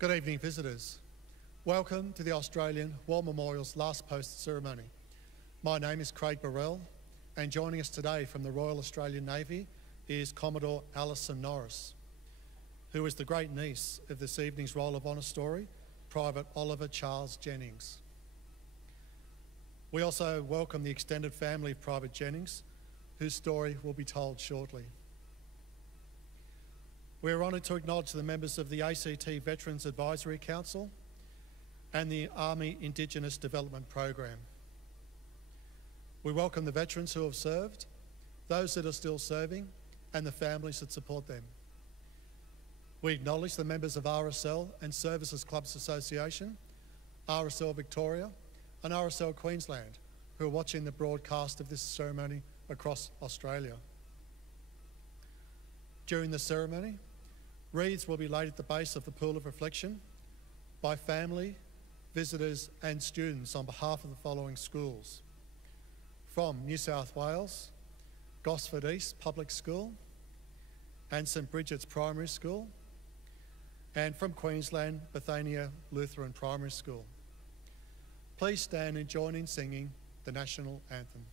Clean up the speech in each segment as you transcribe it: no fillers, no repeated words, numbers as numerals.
Good evening, visitors. Welcome to the Australian War Memorial's last post ceremony. My name is Craig Burrell, and joining us today from the Royal Australian Navy is Commodore Alison Norris, who is the great niece of this evening's Roll of Honour story, Private Oliver Charles Jennings. We also welcome the extended family of Private Jennings, whose story will be told shortly. We are honoured to acknowledge the members of the ACT Veterans Advisory Council and the Army Indigenous Development Program. We welcome the veterans who have served, those that are still serving, and the families that support them. We acknowledge the members of RSL and Services Clubs Association, RSL Victoria, and RSL Queensland, who are watching the broadcast of this ceremony across Australia. During the ceremony, wreaths will be laid at the base of the pool of reflection by family, visitors and students on behalf of the following schools. From New South Wales, Gosford East Public School and St Bridget's Primary School, and from Queensland, Bethania Lutheran Primary School. Please stand and join in singing the National Anthem.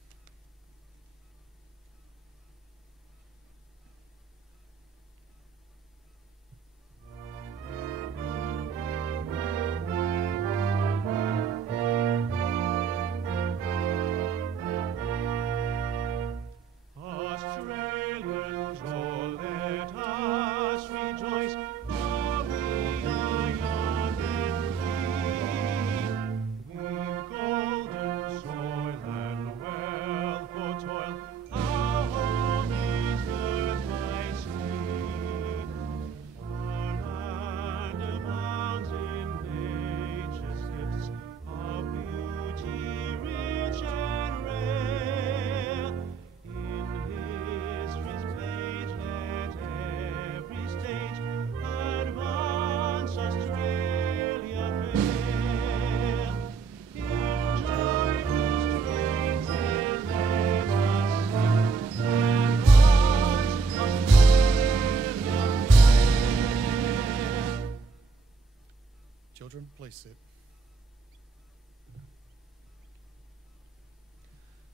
Children, please sit.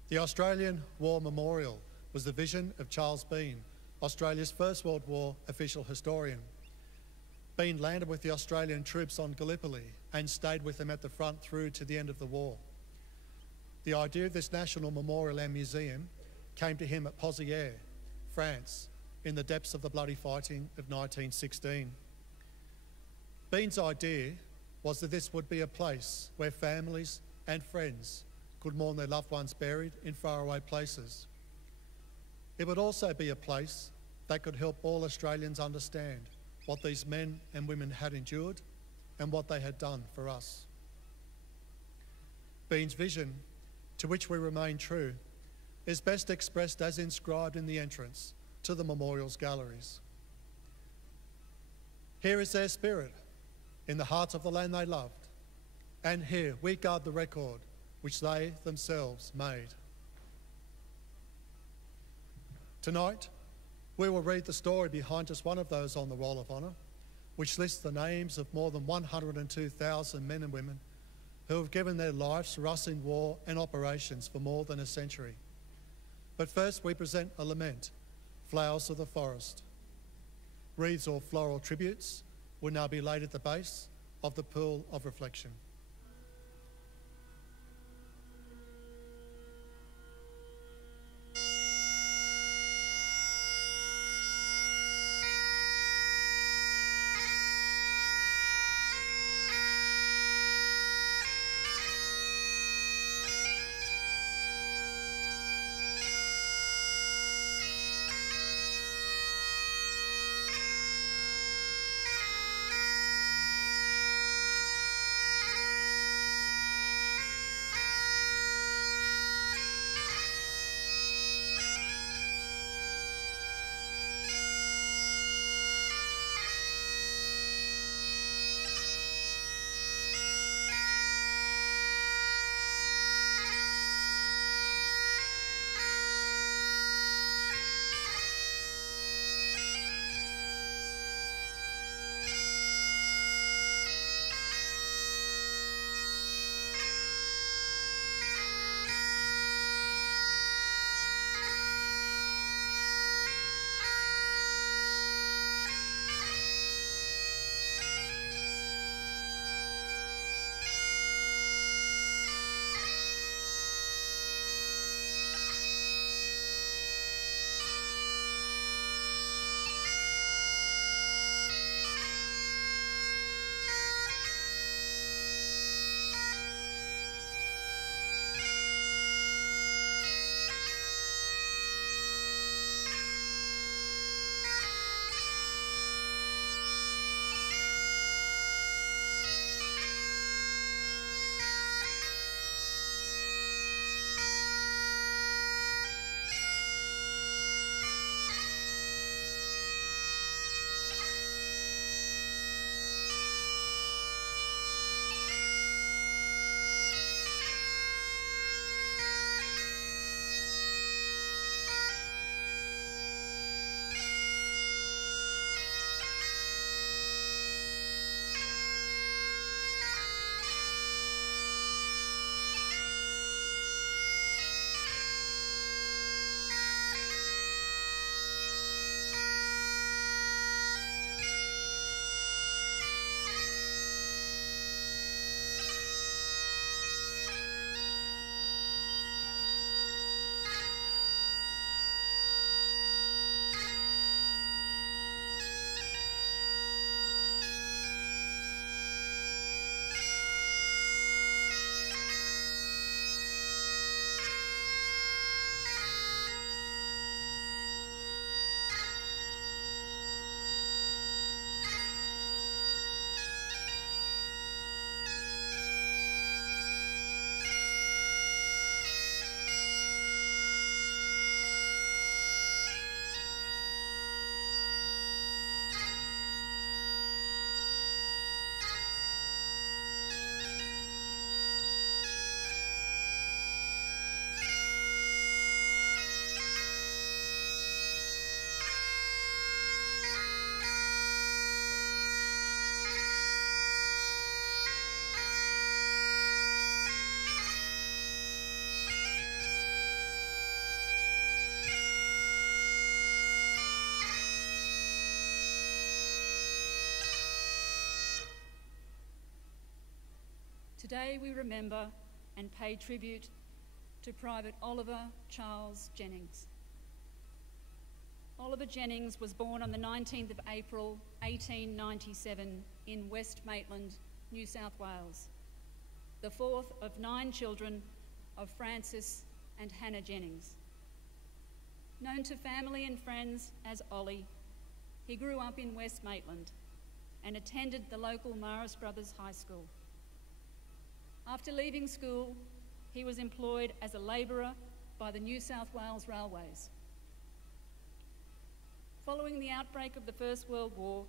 The Australian War Memorial was the vision of Charles Bean, Australia's First World War official historian. Bean landed with the Australian troops on Gallipoli and stayed with them at the front through to the end of the war. The idea of this national memorial and museum came to him at Pozières, France, in the depths of the bloody fighting of 1916. Bean's idea was that this would be a place where families and friends could mourn their loved ones buried in faraway places. It would also be a place that could help all Australians understand what these men and women had endured and what they had done for us. Bean's vision, to which we remain true, is best expressed as inscribed in the entrance to the memorial's galleries. Here is their spirit, in the hearts of the land they loved, and here we guard the record which they themselves made. Tonight, we will read the story behind just one of those on the Roll of Honour, which lists the names of more than 102,000 men and women who have given their lives for us in war and operations for more than a century. But first we present a lament, Flowers of the Forest. Wreaths or floral tributes will now be laid at the base of the pool of reflection. Today we remember and pay tribute to Private Oliver Charles Jennings. Oliver Jennings was born on the 19th of April 1897 in West Maitland, New South Wales, the fourth of 9 children of Francis and Hannah Jennings. Known to family and friends as Ollie, he grew up in West Maitland and attended the local Maris Brothers High School. After leaving school, he was employed as a labourer by the New South Wales Railways. Following the outbreak of the First World War,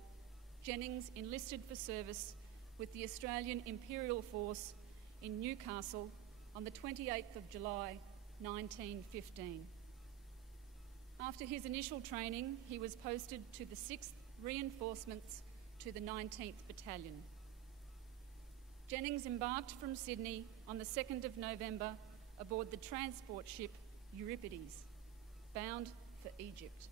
Jennings enlisted for service with the Australian Imperial Force in Newcastle on the 28th of July 1915. After his initial training, he was posted to the 6th Reinforcements to the 19th Battalion. Jennings embarked from Sydney on the 2nd of November aboard the transport ship Euripides, bound for Egypt.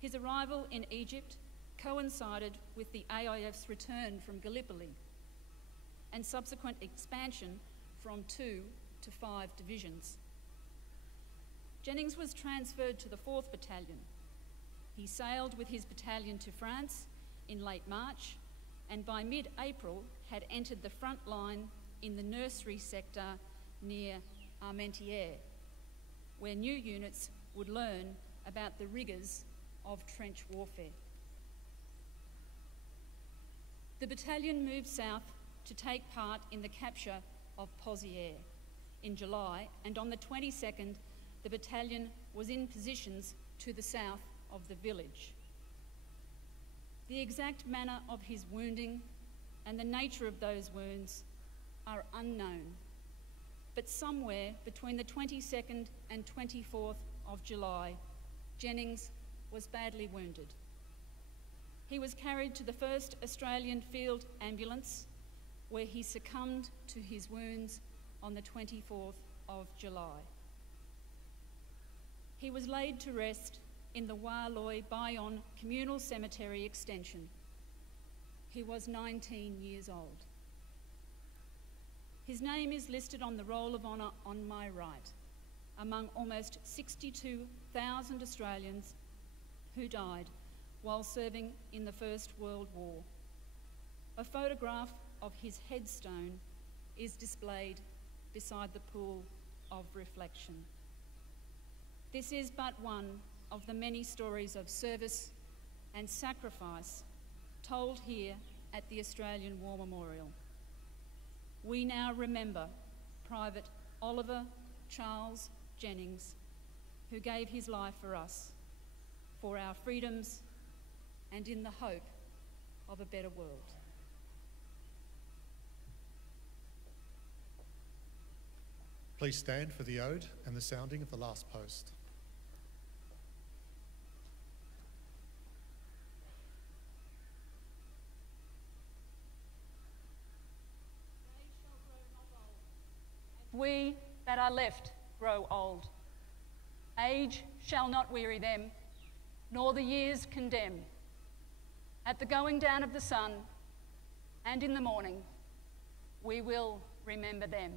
His arrival in Egypt coincided with the AIF's return from Gallipoli and subsequent expansion from 2 to 5 divisions. Jennings was transferred to the 4th Battalion. He sailed with his battalion to France in late March, and by mid-April had entered the front line in the nursery sector near Armentières, where new units would learn about the rigours of trench warfare. The battalion moved south to take part in the capture of Pozières in July, and on the 22nd, the battalion was in positions to the south of the village. The exact manner of his wounding and the nature of those wounds are unknown, but somewhere between the 22nd and 24th of July, Jennings was badly wounded. He was carried to the 1st Australian Field Ambulance, where he succumbed to his wounds on the 24th of July. He was laid to rest in the Warloy Bayon Communal Cemetery Extension. He was 19 years old. His name is listed on the Roll of Honour on my right, among almost 62,000 Australians who died while serving in the First World War. A photograph of his headstone is displayed beside the pool of reflection. This is but one of the many stories of service and sacrifice told here at the Australian War Memorial. We now remember Private Oliver Charles Jennings, who gave his life for us, for our freedoms, and in the hope of a better world. Please stand for the ode and the sounding of the last post. We that are left grow old. Age shall not weary them, nor the years condemn. At the going down of the sun, and in the morning, we will remember them.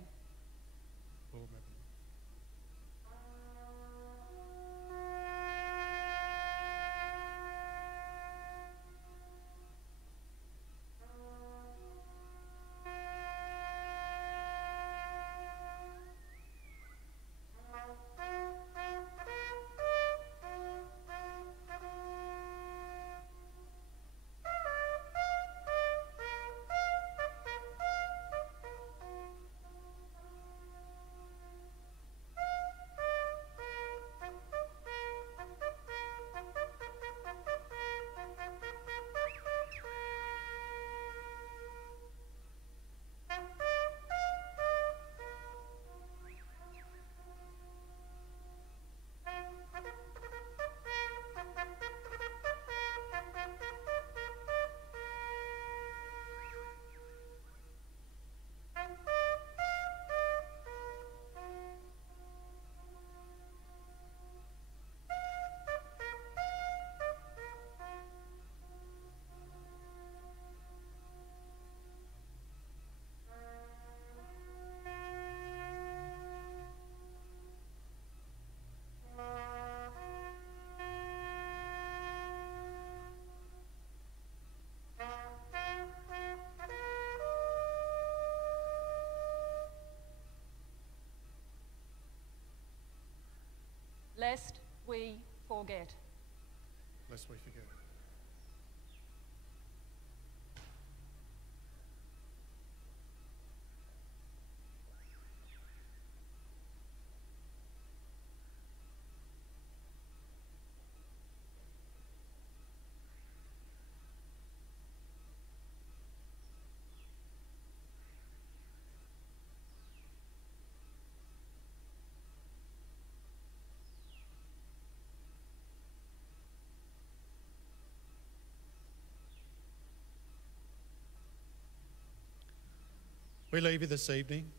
We leave you this evening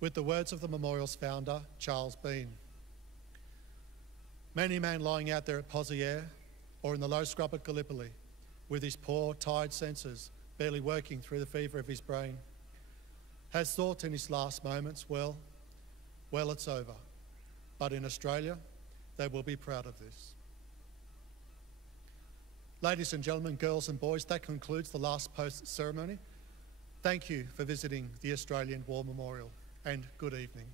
with the words of the memorial's founder, Charles Bean. Many a man lying out there at Pozieres or in the low scrub at Gallipoli, with his poor, tired senses barely working through the fever of his brain, has thought in his last moments, well, it's over. But in Australia, they will be proud of this. Ladies and gentlemen, girls and boys, that concludes the last post ceremony. Thank you for visiting the Australian War Memorial, and good evening.